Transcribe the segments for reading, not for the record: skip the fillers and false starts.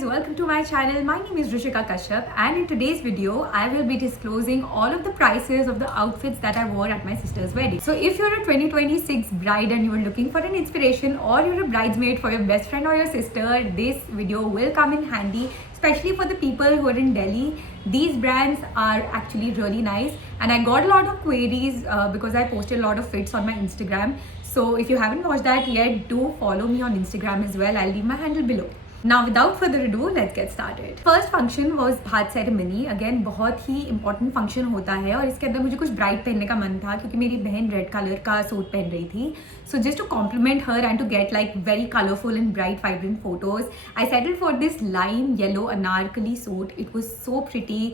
guys, welcome to my channel. My name is Rishika Kashyap and in today's video I will be disclosing all of the prices of the outfits that I wore at my sister's wedding. So if you're a 2026 bride and you're looking for an inspiration or you're a bridesmaid for your best friend or your sister, this video will come in handy, especially for the people who are in Delhi. These brands are actually really nice and I got a lot of queries because I posted a lot of fits on my Instagram. So if you haven't watched that yet, do follow me on Instagram as well. I'll leave my handle below. Now without further ado, let's get started. First function was भात ceremony. Again बहुत ही important function होता है और इसके अंदर मुझे कुछ bright पहनने का मन था क्योंकि मेरी बहन red color का सूट पहन रही थी. So just to compliment her and to get like very colorful and bright vibrant photos, I settled for this lime yellow anarkali suit. It was so pretty.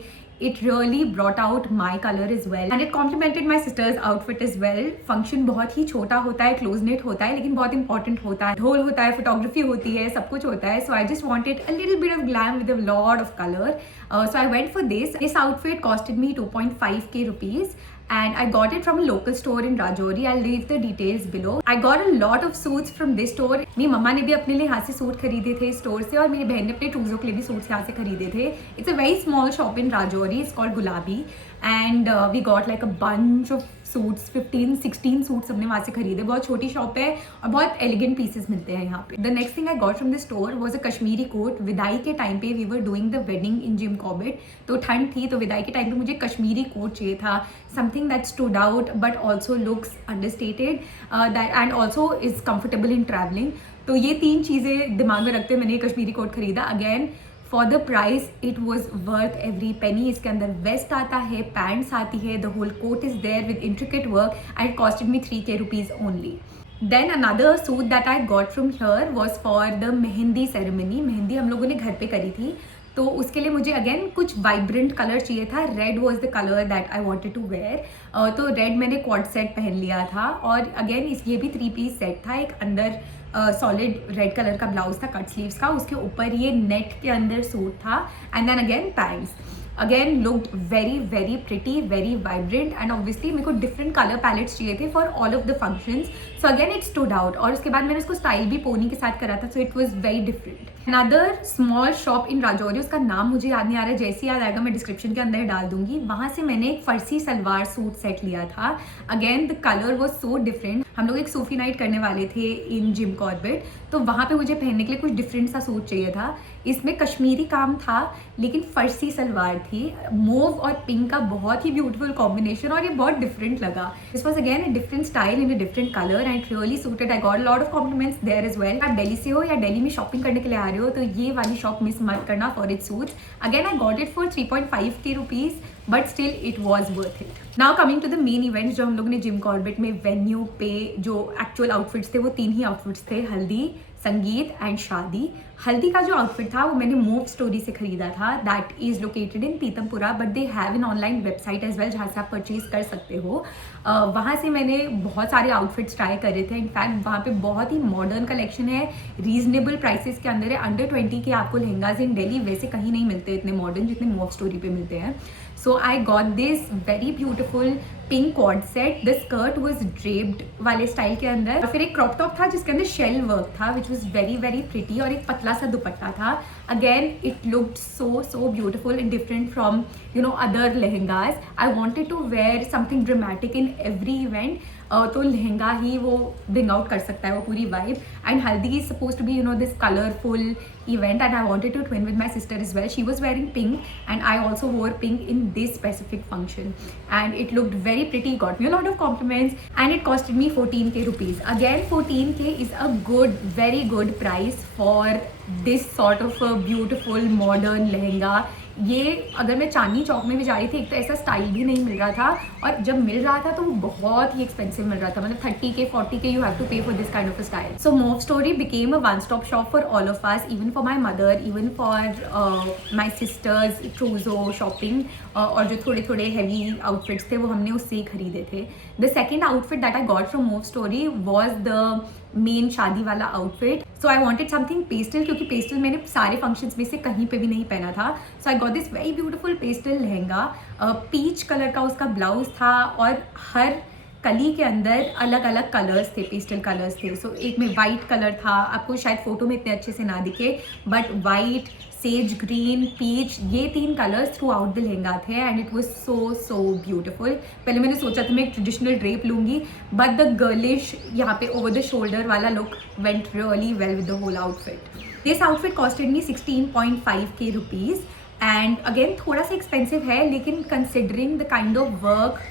It really brought out my color as well and it complemented my sister's outfit as well. Function बहुत ही छोटा होता है, close knit होता है, लेकिन बहुत important होता है. ढोल होता है, photography होती है, सब कुछ होता है. So I just wanted a little bit of glam with a lot of color. So I went for this. This outfit costed me 2.5k rupees. And I got it from a local store in Rajouri. I'll leave the details below. I got a lot of suits from this store. मेरी मम्मा ने भी अपने लिए यहाँ से suit खरीदे थे store से और मेरी बहन ने अपने ट्रूजो के लिए भी सूट्स यहाँ से खरीदे थे. It's a very small shop in Rajouri. It's called Gulabi. And we got like a bunch of suits 15-16 suits हमने वहाँ से खरीदे. बहुत छोटी शॉप है और बहुत एलिगेंट पीसेस मिलते हैं यहाँ पे. The next thing I got from the store was a Kashmiri coat. विदाई के टाइम पे we were doing the wedding in Jim Corbett, तो ठंड थी तो विदाई के टाइम पे मुझे कश्मीरी कोट चाहिए था. Something that stood out but also looks understated that and also is comfortable in travelling. तो ये तीन चीज़ें दिमाग में रखते मैंने कश्मीरी कोट खरीदा. Again for the price it was worth every penny. इसके अंदर वेस्ट आता है, पैंट्स आती है, the whole coat is there with intricate work and it costed me 3k rupees only. Then another suit that I got from here was for the mehndi ceremony. Mehndi हम लोगों ने घर पे करी थी तो उसके लिए मुझे अगेन कुछ वाइब्रेंट कलर चाहिए था. Red was the colour that I wanted to wear. तो रेड मैंने क्वाड सेट पहन लिया था और अगेन ये भी 3-piece सेट था. एक अंदर सॉलिड रेड कलर का ब्लाउज था कट स्लीव्स का, उसके ऊपर ये नेट के अंदर सूट था and then again pants. Again looked very very pretty, very vibrant and obviously मेरे को डिफरेंट कलर पैलेट्स चाहिए थे for all of the functions. So again it stood out और उसके बाद मैंने उसको स्टाइल भी पोनी के साथ करा था. So it was very different. Another small shop in Rajouri, उसका नाम मुझे याद नहीं आ रहा है, जैसे याद आएगा मैं डिस्क्रिप्शन के अंदर डाल दूंगी. वहाँ से मैंने एक फर्सी सलवार सूट सेट लिया था. Again the colour was so different. हम लोग एक सूफी नाइट करने वाले थे इन जिम कॉर्बेट, तो वहाँ पे मुझे पहनने के लिए कुछ डिफरेंट सा सूट चाहिए था. इसमें कश्मीरी काम था लेकिन फर्सी सलवार थी. मूव और पिंक का बहुत ही ब्यूटीफुल कॉम्बिनेशन और ये बहुत डिफरेंट लगा. This was again a different style in a different colour and really suited. I got lot of compliments there as well. आप दिल्ली से हो या दिल्ली में शॉपिंग करने के लिए आ रहे हो तो ये वाली शॉप मिस मत करना for it suits. Again I got it for 3.5k rupees but still it was worth it. Now coming to the main event, जो हम लोगों ने जिम कॉर्बेट में वेन्यू पे जो एक्चुअल आउटफिट्स थे वो 3 ही आउटफिट्स थे, हल्दी, संगीत एंड शादी. हल्दी का जो आउटफिट था वो मैंने मूव स्टोरी से खरीदा था. That is located in Pitampura but they have an online website as well जहाँ से आप परचेज कर सकते हो. वहाँ से मैंने बहुत सारे आउटफिट्स ट्राई करे थे. इनफैक्ट वहाँ पे बहुत ही मॉडर्न कलेक्शन है, रीजनेबल प्राइसेस के अंदर है. अंडर 20 के आपको लहंगाज इन दिल्ली वैसे कहीं नहीं मिलते इतने मॉडर्न जितने मूव स्टोरी पे मिलते हैं. So I got this very beautiful pink quad set. The skirt was draped वाले स्टाइल के अंदर और फिर एक क्रॉप टॉप था जिसके अंदर शेल वर्क था which was very very pretty और एक पतला सा दुपट्टा था. Again it looked so beautiful and different from other lehengas. I wanted to wear something dramatic in every event. तो लहंगा ही वो ब्रिंग आउट कर सकता है वो पूरी vibe. And haldi is suppose to be this colourful event and I wanted to twin with my sister as well. She was wearing pink and I also wore pink in this specific function and it looked very pretty. Got me a lot of compliments and it costed me 14k rupees. Again 14k is a good, very good price for this sort of a beautiful modern lehenga. ये अगर मैं चांदनी चौक में भी जा रही थी, एक तो ऐसा स्टाइल भी नहीं मिल रहा था और जब मिल रहा था तो वो बहुत ही एक्सपेंसिव मिल रहा था. मतलब 30k 40k you have to pay for this kind of style. So Mauve Story became a one stop shop for all of us, even for my mother, even for my sisters trousseau shopping. और जो थोड़े थोड़े heavy outfits थे वो हमने उससे ही खरीदे थे. The second outfit that I got from move story was the main शादी वाला outfit. So I wanted something pastel क्योंकि पेस्टल मैंने सारे फंक्शंस में से कहीं पे भी नहीं पहना था. So I got this very beautiful pastel lehenga. Peach colour का उसका ब्लाउज था और हर कली के अंदर अलग अलग कलर्स थे, पेस्टल कलर्स थे. सो एक में वाइट कलर था, आपको शायद फोटो में इतने अच्छे से ना दिखे but white, sage green, peach, ये 3 colours throughout the lehenga थे and it was so beautiful. पहले मैंने सोचा था मैं एक ट्रेडिशनल ड्रेप लूँगी, बट द गर्लिश यहाँ पे ओवर द शोल्डर वाला look went really well with the whole outfit. This outfit costed me 16.5K rupees and again थोड़ा सा एक्सपेंसिव है, लेकिन considering the kind of work,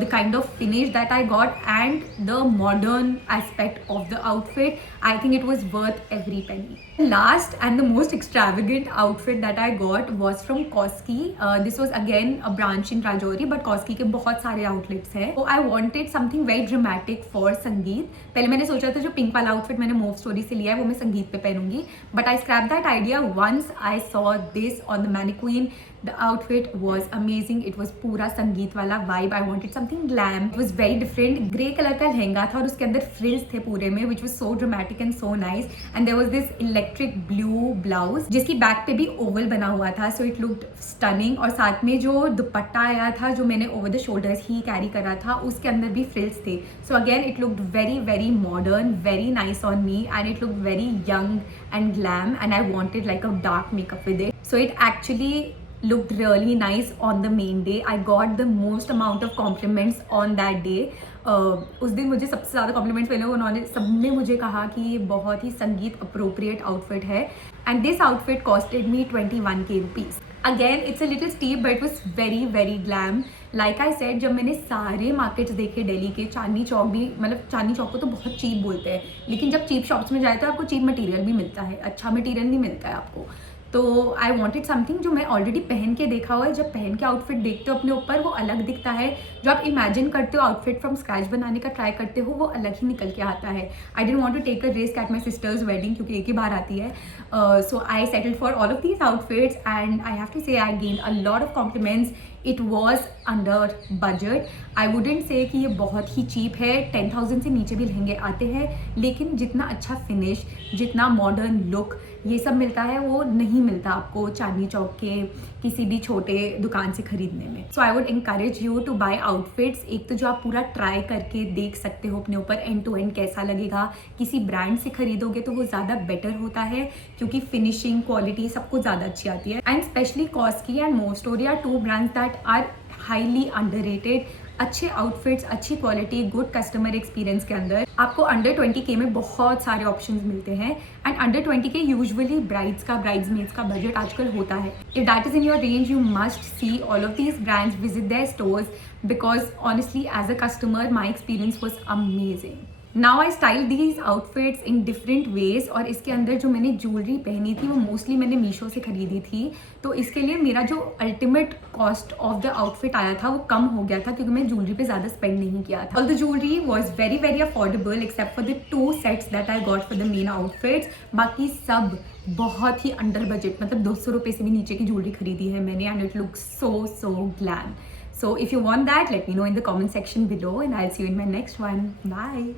the kind of finish that I got and the modern aspect of the outfit, I think it was worth every penny. Last and the most extravagant outfit that I got was from Koski. This was again a branch in Rajouri, but Koski के बहुत सारे outlets हैं. So I wanted something very dramatic for संगीत. पहले मैंने सोचा था जो पिंक वाला आउटफिट मैंने मूव स्टोरी से लिया है वो मैं संगीत पे पहनूंगी, but I scrapped that idea once I saw this on the mannequin. The outfit was amazing. It was पूरा संगीत वाला vibe. I wanted something glam. It was very different. Grey colour का लहंगा था और उसके अंदर फ्रिल्स थे पूरे में, which was so dramatic and so nice. And there was this electric blue blouse जिसकी बैक पे भी ओवल बना हुआ था, so it looked stunning. और साथ में जो दुपट्टा आया था जो मैंने over the shoulders he carry करा था, उसके अंदर भी फ्रिल्स थे. So again it looked very modern, very nice on me, and it looked very young and glam, and I wanted like a dark makeup with it. So it actually looked really nice on the main day. I got the most amount of compliments on that day. उस दिन मुझे सबसे ज़्यादा compliments मिले. उन्होंने सबने मुझे कहा कि ये बहुत ही संगीत अप्रोप्रिएट आउटफिट है. And this outfit costed me 21K rupees. Again it's a little steep but it was very glam. Like I said, जब मैंने सारे मार्केट्स देखे दिल्ली के, चांदनी चौक भी, मतलब चांदनी चौक को तो बहुत चीप बोलते हैं, लेकिन जब चीप शॉप्स में जाए तो आपको चीप मटेरियल भी मिलता है, अच्छा मटेरियल नहीं मिलता है आपको. तो आई वॉन्टेड समथिंग जो मैं ऑलरेडी पहन के देखा हुआ है. जब पहन के आउटफिट देखते हो अपने ऊपर वो अलग दिखता है. जो आप इमेजिन करते हो आउटफिट फ्रॉम स्क्रैच बनाने का ट्राई करते हो वो अलग ही निकल के आता है. I didn't want to take a risk at my sister's wedding क्योंकि एक ही बार आती है. So I settled for all of these outfits and I have to say I gain a lot of compliments. It was under budget. I wouldn't say कि ये बहुत ही cheap है. 10,000 से नीचे भी लहंगे आते हैं, लेकिन जितना अच्छा फिनिश, जितना मॉडर्न लुक ये सब मिलता है वो नहीं मिलता आपको चांदनी चौक के किसी भी छोटे दुकान से खरीदने में. So I would encourage you to buy outfits. एक तो जो आप पूरा ट्राई करके देख सकते हो अपने ऊपर एंड टू एंड कैसा लगेगा. किसी ब्रांड से खरीदोगे तो वो ज़्यादा बेटर होता है क्योंकि फिनिशिंग क्वालिटी सबको ज़्यादा अच्छी आती है. And specially Koskii and Mauve Story are 2 brands that are highly underrated. अच्छे आउटफिट्स, अच्छी क्वालिटी, गुड कस्टमर एक्सपीरियंस के अंदर आपको अंडर 20K में बहुत सारे ऑप्शंस मिलते हैं. And under 20K usually bridesmaids का बजट आजकल होता है. If that is in your range you must see all of these brands, visit their stores, because honestly as a customer my experience was amazing. Now I style these outfits in different ways. और इसके अंदर जो मैंने jewellery पहनी थी वो mostly मैंने मीशो से खरीदी थी. तो इसके लिए मेरा जो ultimate cost of the outfit आया था वो कम हो गया था क्योंकि मैं ज्वेलरी पे ज़्यादा स्पेंड नहीं किया था. All the jewellery was very affordable except for the 2 sets that I got for the main outfits. बाकी सब बहुत ही अंडर बजट, मतलब 200 रुपये से भी नीचे की ज्वेलरी खरीदी है मैंने. And it looks so glam. So if you want that, let me know in the comment section below and I'll see you in my next one. Bye.